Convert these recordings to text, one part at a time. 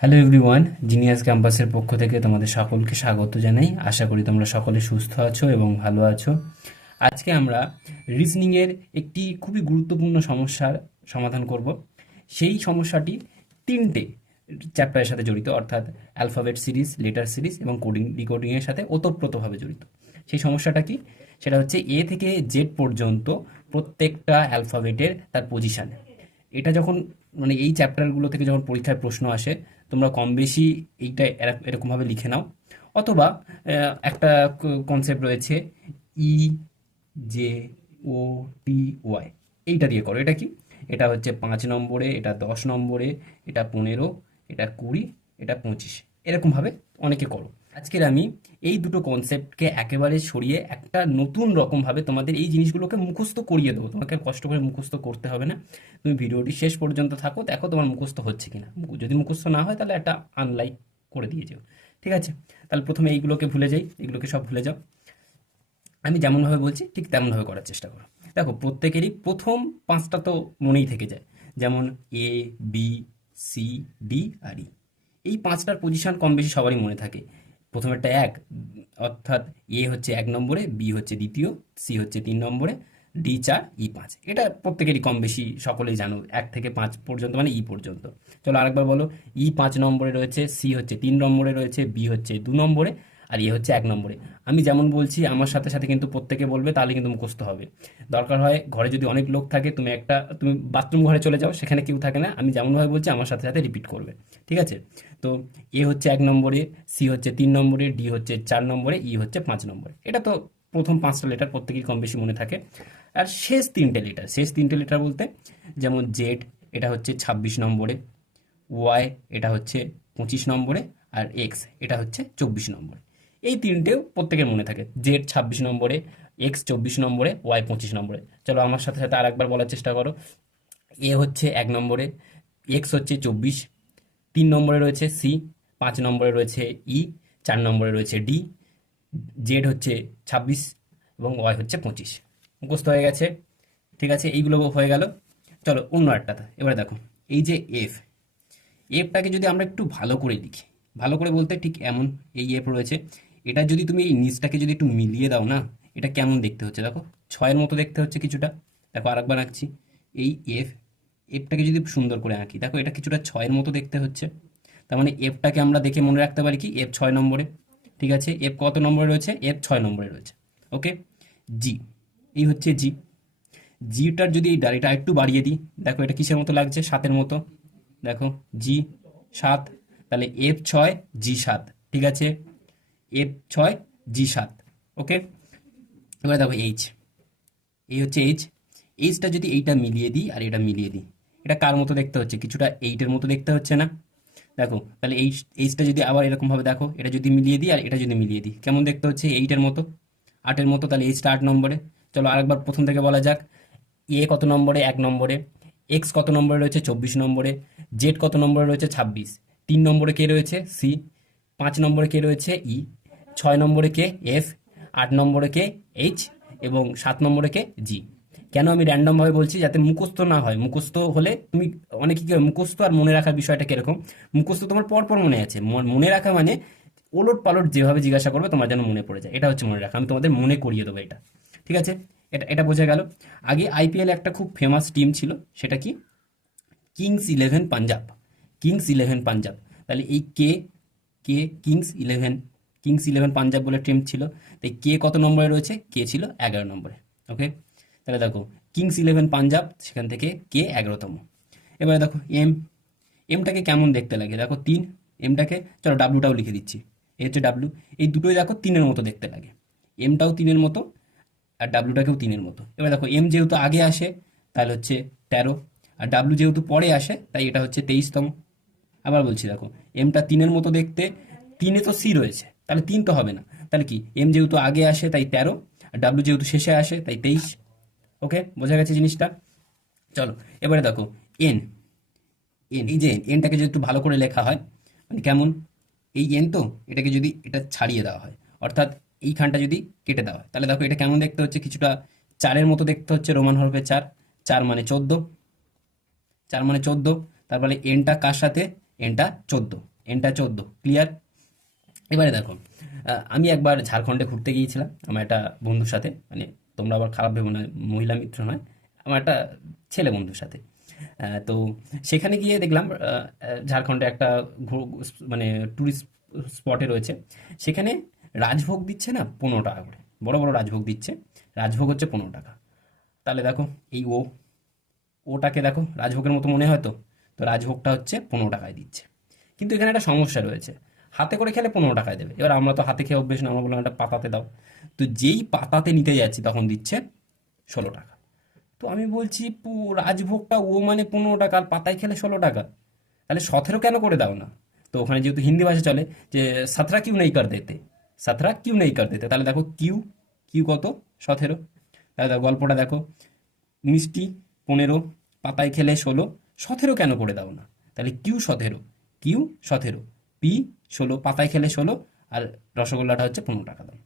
Hello everyone genius ক্যাম্পাসের পক্ষ থেকে তোমাদের সকলকে স্বাগত জানাই। আশা করি তোমরা সকলে সুস্থ আছো এবং ভালো আছো। আজকে আমরা রিজনিংয়ের একটি খুবই গুরুত্বপূর্ণ সমস্যার সমাধান করব। সেই সমস্যাটি তিনটে চ্যাপ্টারের সাথে জড়িত, অর্থাৎ অ্যালফাবেট সিরিজ লেটার সিরিজ এবং কোডিং ডিকোডিংয়ের সাথে ওতপ্রোতভাবে জড়িত। সেই সমস্যাটা কি? সেটা হচ্ছে এ থেকে জেড পর্যন্ত প্রত্যেকটা অ্যালফাবেটের তার পজিশান এটা যখন মানে এই চ্যাপ্টারগুলো থেকে যখন পরীক্ষায় প্রশ্ন আসে তোমরা কম বেশি এইটা এরা- এরকমভাবে লিখে নাও। অথবা একটা কনসেপ্ট রয়েছে ই জে ও টি ওয়াই এইটা দিয়ে করো। এটা কি? এটা হচ্ছে পাঁচ নম্বরে, এটা দশ নম্বরে, এটা পনেরো, এটা কুড়ি, এটা পঁচিশ। এরকমভাবে অনেকে করো। আজকের আমি এই দুটো কনসেপ্টকে একেবারে সরিয়ে একটা নতুন রকমভাবে তোমাদের এই জিনিসগুলোকে মুখস্থ করিয়ে দেবো। তোমাকে কষ্ট করে মুখস্থ করতে হবে না। তুমি ভিডিওটি শেষ পর্যন্ত থাকো, দেখো তোমার মুখস্থ হচ্ছে কিনা। যদি মুখস্থ না হয় তাহলে একটা আনলাইক করে দিয়ে যেও। ঠিক আছে? তাহলে প্রথমে এইগুলোকে ভুলে যাই। এগুলোকে সব ভুলে যাও। আমি যেমনভাবে বলছি, ঠিক তেমনভাবে করার চেষ্টা করো। দেখো, প্রত্যেকেরই প্রথম পাঁচটা তো মনেই থেকে যায়। যেমন এ বি সি ডি আর ই এই পাঁচটার পজিশন কম বেশি সবারই মনে থাকে। প্রথমেরটা এক, অর্থাৎ এ হচ্ছে এক নম্বরে, বি হচ্ছে দ্বিতীয়, সি হচ্ছে তিন নম্বরে, ডি চার, ই পাঁচ। এটা প্রত্যেকেরই কম বেশি সকলেই জানো, এক থেকে পাঁচ পর্যন্ত মানে ই পর্যন্ত। চলো আরেকবার বলো, ই পাঁচ নম্বরে রয়েছে, সি হচ্ছে তিন নম্বরে রয়েছে, বি হচ্ছে দু নম্বরে আর এ হচ্ছে এক নম্বরে। আমি যেমন বলছি, আমার সাথে সাথে কিন্তু প্রত্যেকে বলবে, তাহলে কিন্তু মুখস্থ হবে। দরকার হয় ঘরে যদি অনেক লোক থাকে, তুমি একটা, তুমি বাথরুম ঘরে চলে যাও, সেখানে কেউ থাকে না। আমি যেমনভাবে বলছি, আমার সাথে সাথে রিপিট করবে। ঠিক আছে? তো এ হচ্ছে এক নম্বরে সি হচ্ছে তিন নম্বরে ডি হচ্ছে চার নম্বরে ই হচ্ছে পাঁচ নম্বরে। এটা তো প্রথম পাঁচটা লেটার প্রত্যেকেই কম বেশি মনে থাকে। আর শেষ তিনটে লেটার শেষ তিনটে লেটার বলতে যেমন জেড এটা হচ্ছে ছাব্বিশ নম্বরে ওয়াই এটা হচ্ছে পঁচিশ নম্বরে, আর এক্স এটা হচ্ছে চব্বিশ নম্বরে। এই তিনটেও প্রত্যেকের মনে থাকে। জেড ছাব্বিশ নম্বরে এক্স চব্বিশ নম্বরে ওয়াই পঁচিশ নম্বরে। চলো আমার সাথে সাথে আরেকবার বলার চেষ্টা করো। এ হচ্ছে এক নম্বরে এক্স হচ্ছে চব্বিশ, তিন নম্বরে রয়েছে সি পাঁচ নম্বরে রয়েছে ই চার নম্বরে রয়েছে ডি জেড হচ্ছে ছাব্বিশ এবং ওয়াই হচ্ছে পঁচিশ। মুখস্থ হয়ে গেছে? ঠিক আছে, এইগুলো হয়ে গেল। চলো অন্য একটাতে এবারে দেখো। এই যে এফ এফটাকে যদি আমরা একটু ভালো করে লিখি, ভালো করে বলতে ঠিক এমন এই এফ রয়েছে। এটা যদি তুমি এই নিচটাকে যদি একটু মিলিয়ে দাও না, এটা কেমন দেখতে হচ্ছে দেখো? ছয়ের মতো দেখতে হচ্ছে কিছুটা। দেখো আরেকবার আঁকছি। এই এফ এফটাকে যদি সুন্দর করে আঁকি, দেখো এটা কিছুটা ছয়ের মতো দেখতে হচ্ছে। তার মানে এফটাকে আমরা দেখে মনে রাখতে পারি কি? এফ ছয় নম্বরে। ঠিক আছে? এফ কত নম্বরে রয়েছে? এফ ছয় নম্বরে রয়েছে। ওকে জি এই হচ্ছে জি জিটার যদি এই দাড়িটা একটু বাড়িয়ে দিই, দেখো এটা কিসের মতো লাগছে? সাতের মতো। দেখো জি সাত, তাহলে এফ ছয় জি সাত। ঠিক আছে? এফ ছয় জি সাত ওকে এবার দেখো এইচ এই হচ্ছে এইচ এইচটা যদি এইটা মিলিয়ে দিই আর এটা মিলিয়ে দিই, এটা কার মতো দেখতে হচ্ছে? কিছুটা এইটের মতো দেখতে হচ্ছে না? দেখো, তাহলে এইচ এইচটা যদি আবার এরকমভাবে দেখো, এটা যদি মিলিয়ে দিই আর এটা যদি মিলিয়ে দিই, কেমন দেখতে হচ্ছে? এইটের মতো আটের মতো, তাহলে এইচটা আট নম্বরে। চলো আরেকবার প্রথম থেকে বলা যাক এ কত নম্বরে? এক নম্বরে। এক্স কত নম্বরে রয়েছে? চব্বিশ নম্বরে। জেড কত নম্বরে রয়েছে? ছাব্বিশ। তিন নম্বরে কে রয়েছে? সি পাঁচ নম্বরে কে রয়েছে? ই ছয় নম্বরে কে এফ, আট নম্বরে কে এইচ এবং সাত নম্বরে কে জি। কেন আমি র্যান্ডমভাবে বলছি? যাতে মুখস্থ না হয়। মুখস্থ হলে তুমি অনেকে কি মুখস্থ আর মনে রাখার বিষয়টা কীরকম? মুখস্থ তোমার পরপর মনে আছে। মনে রাখা মানে ওলট পালট যেভাবে জিজ্ঞাসা করবে তোমার যেন মনে পড়ে যায়। এটা হচ্ছে মনে রাখা। আমি তোমাদের মনে করিয়ে দেবো এটা। ঠিক আছে? এটা এটা বোঝা গেল। আগে আইপিএল একটা খুব ফেমাস টিম ছিল। সেটা কি? Kings Eleven Punjab Kings Eleven Punjab তাহলে এই কে কে Kings Eleven Kings Eleven Punjab বলে টিম ছিল। তাই কে কত নম্বরে রয়েছে? কে ছিল? এগারো নম্বরে। ওকে তাহলে দেখো কিংস ইলেভেন পাঞ্জাব সেখান থেকে কে এগারোতম? এবারে দেখো এম এমটাকে কেমন দেখতে লাগে? দেখো, তিন। এমটাকে চলো ডাব্লুটাও লিখে দিচ্ছি। এ হচ্ছে ডাব্লু এই দুটোই দেখো তিনের মতো দেখতে লাগে। এমটাও তিনের মতো, আর ডাব্লুটাকেও তিনের মতো। এবার দেখো এম যেহেতু আগে আসে, তাহলে হচ্ছে তেরো। আর ডাব্লু যেহেতু পরে আসে, তাই এটা হচ্ছে তেইশতম। আবার বলছি দেখো এমটা তিনের মতো দেখতে, তিনে তো সি রয়েছে। তাহলে তিন তো হবে না। তাহলে কি? এম যেহেতু আগে আসে, তাই তেরো। আর ডাব্লু যেহেতু শেষে আসে, তাই তেইশ। ওকে বোঝা গেছে জিনিসটা? চলো, এবারে দেখো এন এন এই যে এনটাকে যদি একটু ভালো করে লেখা হয় মানে কেমন? এই এন তো, এটাকে যদি এটা ছাড়িয়ে দেওয়া হয়, অর্থাৎ এইখানটা যদি কেটে দেওয়া হয়। তাহলে দেখো, এটা কেমন দেখতে হচ্ছে? কিছুটা চারের মতো দেখতে হচ্ছে, রোমান হরফে চার। চার মানে চোদ্দ। চার মানে চোদ্দ। তারপরে এনটা কার সাথে? এনটা চোদ্দ। এনটা চোদ্দ। ক্লিয়ার এবারে দেখো আমি একবার ঝাড়খণ্ডে ঘুরতে গিয়েছিলাম, আমার একটা বন্ধুর সাথে মানে তোমরা আবার খারাপ ভেবো না, মহিলা মিত্র নয়, আমার একটা ছেলে বন্ধুর সাথে। তো সেখানে গিয়ে দেখলাম ঝাড়খণ্ডে একটা মানে ট্যুরিস্ট স্পটে রয়েছে, সেখানে রাজভোগ দিচ্ছে না পনেরো টাকা করে, বড় বড় রাজভোগ দিচ্ছে, রাজভোগ হচ্ছে পনেরো টাকা। তাহলে দেখো, এই ও, ওটাকে দেখো, রাজভোগের মতো মনে হয় তো তো রাজভোগটা হচ্ছে পনেরো টাকায় দিচ্ছে। কিন্তু এখানে একটা সমস্যা রয়েছে হাতে করে খেলে পনেরো টাকায় দেবে। এবার আমরা তো হাতে খেয়ে অভ্যেস না, আমরা বললাম একটা পাতাতে দাও। তো যেই পাতাতে নিতে যাচ্ছি তখন দিচ্ছে ষোলো টাকা। তো আমি বলছি রাজভোগটা ও মানে পনেরো টাকা, আর পাতায় খেলে ষোলো টাকা। তাহলে সতেরো কেন করে দাও না? তো ওখানে যেহেতু হিন্দি ভাষা চলে, যে সতেরা কিউ নেই কর দেতে, সতেরা কিউ নেই কর দেতে। তাহলে দেখো কিউ কিউ কত? সতেরো। তাহলে গল্পটা দেখো। মিষ্টি পনেরো, পাতায় খেলে ষোলো, সতেরো কেন করে দাও না? তাহলে কিউ সতেরো কিউ সতেরো, পি ষোলো, পাতায় খেলে ষোলো, আর রসগোল্লাটা হচ্ছে পনেরো টাকা দাম।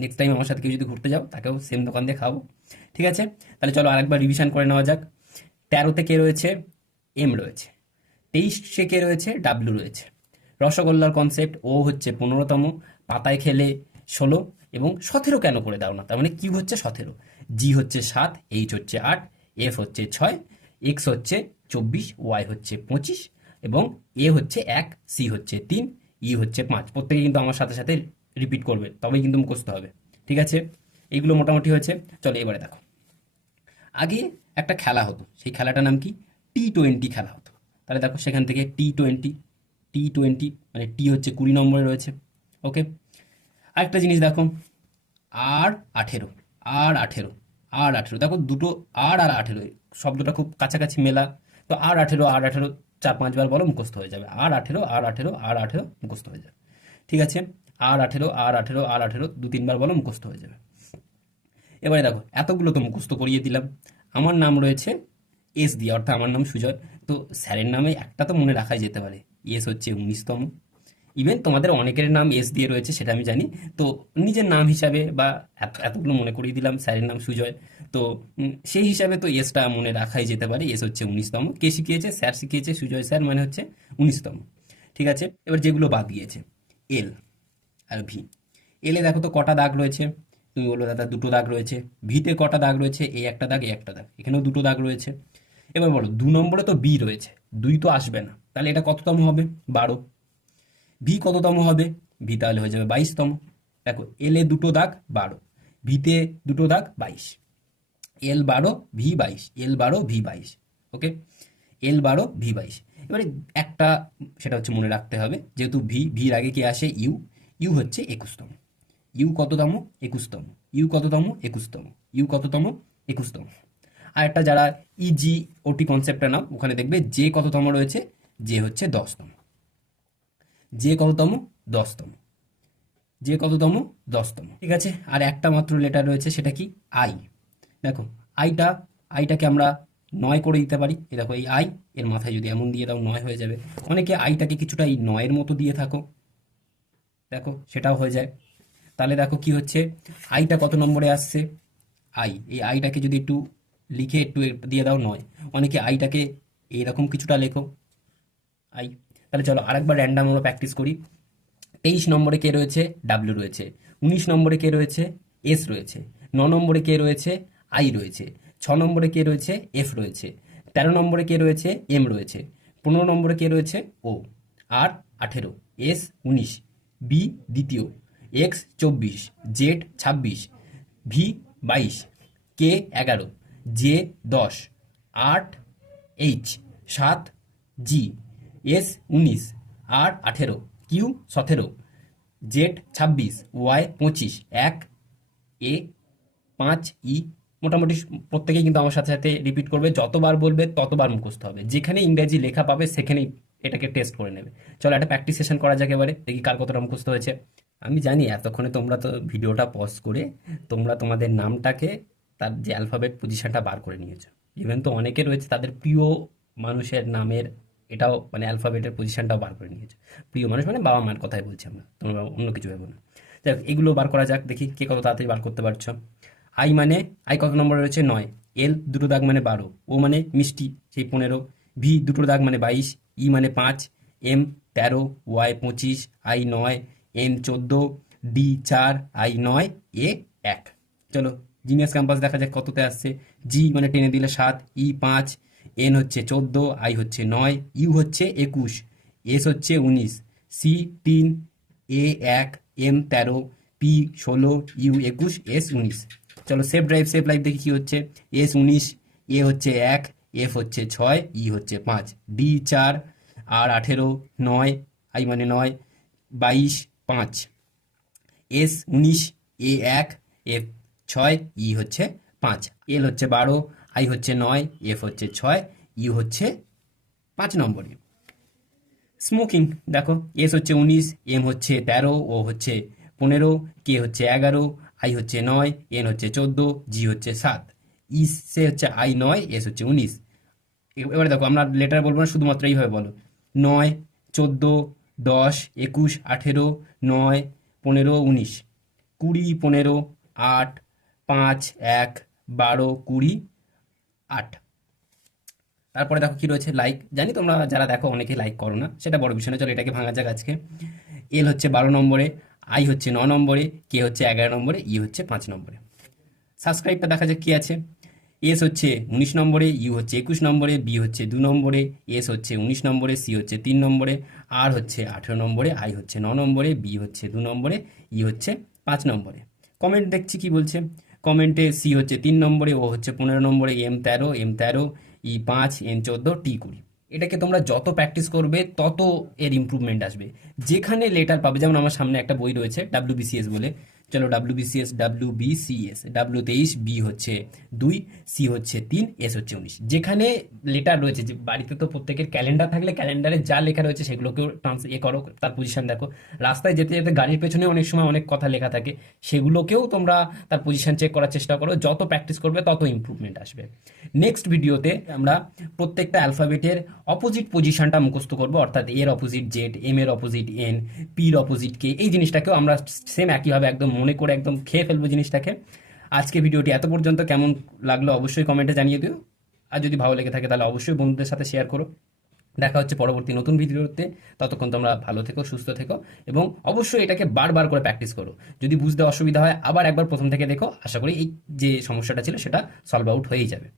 নেক্সট টাইম আমার সাথে কেউ যদি ঘুরতে যাও, তাকেও সেম দোকান দিয়ে খাব ঠিক আছে? তাহলে চলো আরেকবার রিভিশন করে নেওয়া যাক। তেরোতে কে রয়েছে? এম রয়েছে। তেইশে কে রয়েছে? ডাব্লিউ রয়েছে। রসগোল্লার কনসেপ্ট ও হচ্ছে পনেরোতম, পাতায় খেলে ষোলো, এবং সতেরো কেন করে দাও না? তার মানে কিউ হচ্ছে সতেরো। জি হচ্ছে সাত এইচ হচ্ছে আট এফ হচ্ছে ছয় এক্স হচ্ছে চব্বিশ ওয়াই হচ্ছে পঁচিশ, এবং এ হচ্ছে এক সি হচ্ছে তিন ই হচ্ছে পাঁচ। প্রত্যেকে কিন্তু আমার সাথে সাথে রিপিট করবে, তবেই কিন্তু মুখস্থ হবে। ঠিক আছে? এইগুলো মোটামুটি হয়েছে। চলো এবারে দেখো। আগে একটা খেলা হতো। সেই খেলাটার নাম কি? টি টোয়েন্টি খেলা হতো। তাহলে দেখো সেখান থেকে টি টোয়েন্টি টি টোয়েন্টি মানে টি হচ্ছে কুড়ি নম্বরে রয়েছে। ওকে? আরেকটা জিনিস দেখো। আর আঠেরো আর আঠেরো আর আঠেরো। দেখো দুটো আর আর আঠেরো, শব্দটা খুব কাছাকাছি মেলা। তো আর আঠেরো আর আঠেরো চার পাঁচবার বলো, মুখস্থ হয়ে যাবে। আর আঠেরো আর আঠেরো আর আঠেরো, মুখস্থ হয়ে যাবে। ঠিক আছে? আর আঠেরো আর আঠেরো আর আঠেরো, দু তিনবার বলো, মুখস্থ হয়ে যাবে। এবারে দেখো, এতগুলো তো মুখস্থ করিয়ে দিলাম। আমার নাম রয়েছে এস দিয়ে, অর্থাৎ আমার নাম সুজয়। তো স্যারের নামে একটা তো মনে রাখাই যেতে পারে। এস হচ্ছে উনিশতম। ইভেন তোমাদের অনেকের নাম এস দিয়ে রয়েছে, সেটা আমি জানি। তো নিজের নাম হিসাবে বা এত, এতগুলো মনে করিয়ে দিলাম স্যারের নাম সুজয়। তো সেই হিসাবে তো এসটা মনে রাখাই যেতে পারে। এস হচ্ছে উনিশতম। কে শিখিয়েছে? স্যার শিখিয়েছে, সুজয় স্যার মানে হচ্ছে উনিশতম। ঠিক আছে? এবার যেগুলো বাদ দিয়েছে। এল আর ভি এলে দেখো তো কটা দাগ রয়েছে। তুমি বলল, দাদা, দুটো দাগ রয়েছে। ভিতে কটা দাগ রয়েছে? এ একটা দাগ এই একটা দাগ। এখানেও দুটো দাগ রয়েছে। এবার বলো, দু নম্বরে তো বি রয়েছে। দুই তো আসবে না। তাহলে এটা কততম হবে? বারো। ভি কততম হবে? ভি তাহলে হয়ে যাবে বাইশতম দেখো এল এ দুটো দাগ, বারো। ভিতে দুটো দাগ, বাইশ। এল বারো ভি বাইশ। এল বারো ভি বাইশ। ওকে এল বারো ভি বাইশ। এবারে একটা সেটা হচ্ছে মনে রাখতে হবে, যেহেতু ভি ভির আগে কি আসে? ইউ ইউ হচ্ছে একুশতম ইউ কততম একুশতম ইউ কততম একুশতম ইউ কততম একুশতম আর একটা যারা ইজি ওটি কনসেপ্টটা নাও, ওখানে দেখবে যে কততম রয়েছে? যে হচ্ছে দশতম যে কততম? দশতম। যে কততম? দশতম। ঠিক আছে? আর একটা মাত্র লেটার রয়েছে, সেটা কি? আই দেখো আইটা আইটাকে আমরা নয় করে দিতে পারি। এই দেখো, এই আই এর মাথায় যদি এমন দিয়ে দাও, নয় হয়ে যাবে। অনেকে আইটাকে কিছুটা এই নয়ের মতো দিয়ে থাকো। দেখো, সেটাও হয়ে যায়। তাহলে দেখো কি হচ্ছে? আইটা কত নম্বরে আসছে? আই এই আইটাকে যদি একটু লিখে একটু দিয়ে দাও, নয়। অনেকে আইটাকে এইরকম কিছুটা লেখো। আই তাহলে চলো আরেকবার র্যান্ডাম আমরা প্র্যাকটিস করি। তেইশ নম্বরে কে রয়েছে? ডাব্লিউ রয়েছে। উনিশ নম্বরে কে রয়েছে? এস রয়েছে। ন নম্বরে কে রয়েছে? আই রয়েছে। ছ নম্বরে কে রয়েছে? এফ রয়েছে। তেরো নম্বরে কে রয়েছে? এম রয়েছে। পনেরো নম্বরে কে রয়েছে? ও আর আঠেরো। এস উনিশ। বি দ্বিতীয়। এক্স চব্বিশ। জেড ছাব্বিশ। ভি বাইশ। কে এগারো। জে দশ। আট এইচ সাত জি এস উনিশ, আর আঠেরো, কিউ সতেরো, জেড ছাব্বিশ, ওয়াই পঁচিশ, এক, এ, পাঁচ, ই, মোটামুটি প্রত্যেকেই কিন্তু আমার সাথে সাথে রিপিট করবে। যতবার বলবে ততবার মুখস্থ হবে। যেখানে ইংরেজি লেখা পাবে সেখানেই এটাকে টেস্ট করে নেবে। চলো একটা প্র্যাকটিস সেশন করা যাক এবারে, দেখি কার কতটা মুখস্থ হয়েছে। আমি জানি এতক্ষণে তোমরা তো ভিডিওটা পজ করে তোমরা তোমাদের নামটাকে তার যে অ্যালফাবেট পজিশনটা বার করে নিয়েছো। ইভেন তো অনেকে রয়েছে তাদের প্রিয় মানুষের নামের এটাও মানে অ্যালফাবেটের পজিশনটাও বার করে নিয়েছে। প্রিয় মানুষ মানে বাবা মার কথাই বলছি আমরা, তোমরা অন্য কিছু ভেবো না। যাক এগুলো বার করা যাক, দেখি কে কত তাড়াতাড়ি বার করতে পারছ। আই মানে আই কত নম্বরে রয়েছে? নয়। এল দুটো দাগ মানে বারো। ও মানে মিষ্টি, সেই পনেরো। ভি দুটো দাগ মানে বাইশ। ই মানে পাঁচ। এম তেরো, ওয়াই পঁচিশ, আই নয়, এন চোদ্দ, ডি চার, আই নয়, এ এক। চলো, জিনিয়াস ক্যাম্পাস দেখা যাক কততে আসছে। জি মানে টেনে দিলে সাত, ই পাঁচ এন হচ্ছে চোদ্দ, আই হচ্ছে নয়, ইউ হচ্ছে একুশ, এস হচ্ছে উনিশ, সি তিন, এ এক, এম তেরো, পি ষোলো, ইউ একুশ, এস উনিশ। চলো সেফ ড্রাইভ, সেফ লাইভ দেখি কি হচ্ছে। এস উনিশ, এ হচ্ছে এক, এফ হচ্ছে ছয়, ই হচ্ছে পাঁচ, ডি চার, আর আঠেরো, নয়, আই মানে নয়, বাইশ, পাঁচ। এস উনিশ, এ এক, এফ ছয়, ই হচ্ছে পাঁচ। এল হচ্ছে বারো আই হচ্ছে নয়, এফ হচ্ছে ছয় ইউ হচ্ছে পাঁচ নম্বরে। স্মোকিং, দেখো, এস হচ্ছে উনিশ, এম হচ্ছে তেরো, ও হচ্ছে পনেরো, কে হচ্ছে এগারো, আই হচ্ছে নয়, এন হচ্ছে চোদ্দ, জি হচ্ছে সাত। ই সে হচ্ছে আই নয়, এস হচ্ছে উনিশ। এবারে দেখো, আমরা লেটার বলব না, শুধুমাত্র এইভাবে বলো। নয়, চোদ্দ, দশ, একুশ, আঠেরো, নয়, পনেরো, উনিশ। কুড়ি, পনেরো, আট, পাঁচ, এক, বারো, কুড়ি আট। তারপরে দেখো কি রয়েছে? লাইক জানি তোমরা যারা দেখো অনেকে লাইক করো না, সেটা বড় বিষয় না। চলো এটাকে ভাঙা যাক আজকে। এল হচ্ছে বারো নম্বরে আই হচ্ছে ন নম্বরে কে হচ্ছে এগারো নম্বরে ই হচ্ছে পাঁচ নম্বরে। সাবস্ক্রাইবটা দেখা যাক কি আছে। এস হচ্ছে উনিশ নম্বরে ইউ হচ্ছে একুশ নম্বরে বি হচ্ছে দু নম্বরে এস হচ্ছে উনিশ নম্বরে সি হচ্ছে তিন নম্বরে আর হচ্ছে আঠেরো নম্বরে আই হচ্ছে ন নম্বরে বি হচ্ছে দু নম্বরে ই হচ্ছে পাঁচ নম্বরে। কমেন্ট দেখছি কি বলছে। কমেন্টে সি হচ্ছে তিন নম্বরে, ও হচ্ছে পনেরো নম্বরে, এম তেরো এম তেরো, ই পাঁচ, এন চোদ্দ, টি কুড়ি। এটাকে তোমরা যত প্র্যাকটিস করবে, তত এর ইম্প্রুভমেন্ট আসবে। যেখানে লেটার পাবে, যেমন আমার সামনে একটা বই রয়েছে ডাব্লিউবিসিএস বলে চলো W BCS W BCS W তেইশ বি হচ্ছে দুই সি হচ্ছে তিন এস হচ্ছে উনিশ। যেখানে লেটার রয়েছে, যে বাড়িতে তো প্রত্যেকের ক্যালেন্ডার থাকলে ক্যালেন্ডারে যা লেখা রয়েছে সেগুলোকেও ট্রান্স এ করো, তার পজিশন দেখো। রাস্তায় যেতে যেতে গাড়ির পেছনে অনেক সময় অনেক কথা লেখা থাকে, সেগুলোকেও তোমরা তার পজিশন চেক করার চেষ্টা করো। যত প্র্যাকটিস করবে, তত ইমপ্রুভমেন্ট আসবে। নেক্সট ভিডিওতে আমরা প্রত্যেকটা অ্যালফাবেটের অপোজিট পজিশনটা মুখস্থ করব, অর্থাৎ এর অপোজিট জেড এম এর অপোজিট এন পির অপোজিট কে এই জিনিসটাকেও আমরা সেম একইভাবে একদম মনে করে একদম খেয়ে ফেলব জিনিসটাকে। আজকে ভিডিওটি এত পর্যন্ত, কেমন লাগল অবশ্যই কমেন্টে জানিয়ে দিও। আর যদি ভালো লেগে থাকে তাহলে অবশ্যই বন্ধুদের সাথে শেয়ার করো। দেখা হচ্ছে পরবর্তী নতুন ভিডিওতে। ততক্ষণ তোমরা ভালো থেকো, সুস্থ থেকো এবং অবশ্যই এটাকে বারবার করে প্র্যাকটিস করো। যদি বুঝতে অসুবিধা হয়, আবার একবার প্রথম থেকে দেখো, আশা করি এই যে সমস্যাটা ছিল সেটা সলভ আউট হয়েই যাবে।